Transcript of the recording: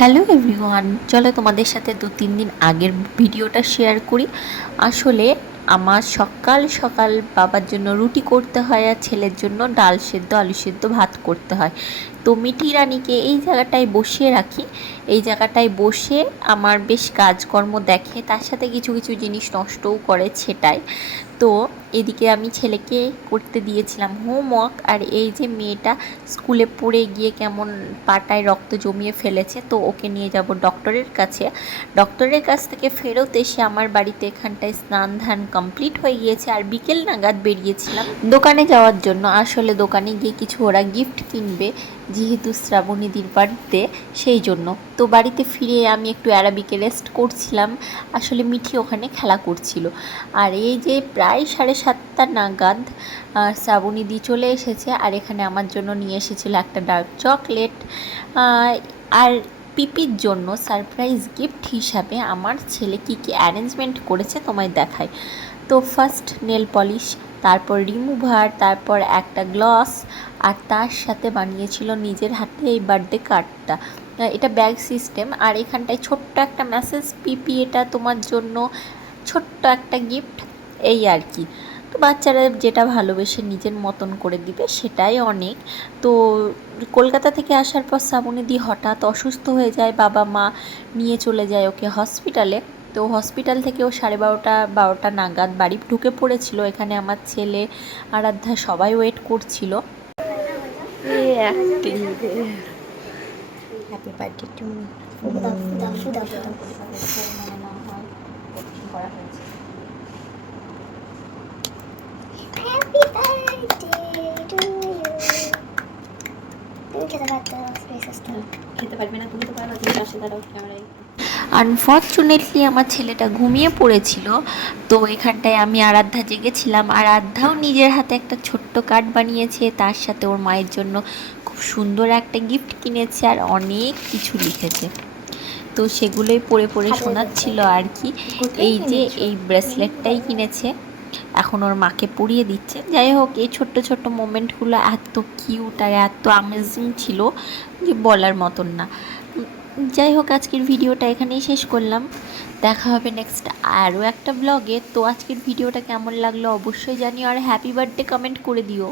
Hello everyone, চলো তোমাদের সাথে 2-3 দিন আগের ভিডিওটা শেয়ার করি। আসলে আমার সকাল সকাল বাবার জন্য রুটি করতে হয় আর ছেলের জন্য ডাল সেদ্ধ আলু সেদ্ধ ভাত করতে হয়। তো মিঠি রানীকে এই জায়গাটায় বসিয়ে রাখি। এই জায়গাটায় বসে আমার বেশ কাজকর্ম দেখে, তার সাথে কিছু কিছু জিনিস নষ্টও করে সেটাই। তো এদিকে আমি ছেলেকে করতে দিয়েছিলাম হোমওয়ার্ক, আর এই যে মেয়েটা স্কুলে পড়ে গিয়ে কেমন পাটায় রক্ত জমিয়ে ফেলেছে, তো ওকে নিয়ে যাব ডক্টরের কাছে। ডক্টরের কাছ থেকে ফেরত এসে আমার বাড়িতে এখানটায় স্নান ধান কমপ্লিট হয়ে গিয়েছে, আর বিকেল নাগাদ বেরিয়েছিলাম দোকানে যাওয়ার জন্য। আসলে দোকানে গিয়ে কিছু ওরা গিফট কিনবে, যেহেতু শ্রাবণীদির বাড়িতে, সেই জন্য। তো বাড়িতে ফিরে আমি একটু অ্যারাবিকে রেস্ট করছিলাম। আসলে মিঠি ওখানে খেলা করছিল। আর এই যে প্রায় 7:30 নাগাদ শ্রাবণীদি চলে এসেছে, আর এখানে আমার জন্য নিয়ে এসেছিল একটা ডার্ক চকলেট। আর পিপির জন্য সারপ্রাইজ গিফট হিসাবে আমার ছেলে কী কী অ্যারেঞ্জমেন্ট করেছে তোমায় দেখায়। তো ফার্স্ট নেল পলিশ, তারপর রিমুভার, তারপর একটা গ্লস, আর তার সাথে বানিয়েছিল নিজের হাতে এই বার্থডে কার্ডটা। এটা ব্যাগ সিস্টেম, আর এখানটায় ছোট্ট একটা মেসেজ, পিপি এটা তোমার জন্য ছোট্ট একটা গিফট, এই আর কি। তো বাচ্চারা যেটা ভালোবেসে নিজের মতন করে দিবে সেটাই অনেক। তো কলকাতা থেকে আসার পর শ্রাবণীদি হঠাৎ অসুস্থ হয়ে যায়, বাবা মা নিয়ে চলে যায় ওকে হসপিটালে। তো হসপিটাল থেকে ও 12:30 নাগাদ বাড়ি ঢুকে পড়েছিল। এখানে আমার ছেলে, আরাধ্যা সবাই ওয়েট করছিল। হ্যাপি বার্থডে টু করা হয়েছে। Happy birthday to you. তুমি খেতে পারতো খেতে পারবে না, তুমি তো পারো, তুমি পাশে দাঁড়াও ক্যামেরায়। আনফর্চুনেটলি আমার ছেলেটা ঘুমিয়ে পড়েছিল। তো এখানটায় আমি আরাধ্যা জেগেছিলাম। আরাধ্যাও নিজের হাতে একটা ছোট্ট কার্ড বানিয়েছে, তার সাথে ওর মায়ের জন্য খুব সুন্দর একটা গিফট কিনেছে, আর অনেক কিছু লিখেছে। তো সেগুলোই পড়ে পড়ে শোনাচ্ছিল আর কি। এই যে এই ব্রেসলেটটাই কিনেছে, এখন ওর মাকে পরিয়ে দিচ্ছে। যাই হোক, এই ছোট্ট ছোট্ট মোমেন্টগুলো এত কিউট আর এত অ্যামেজিং ছিল যে বলার মতন না। যাই হোক, আজকের ভিডিওটা এখানেই শেষ করলাম। দেখা হবে নেক্সট আরও একটা ব্লগে। তো আজকের ভিডিওটা কেমন লাগলো অবশ্যই জানিও, আর হ্যাপি বার্থডে কমেন্ট করে দিও।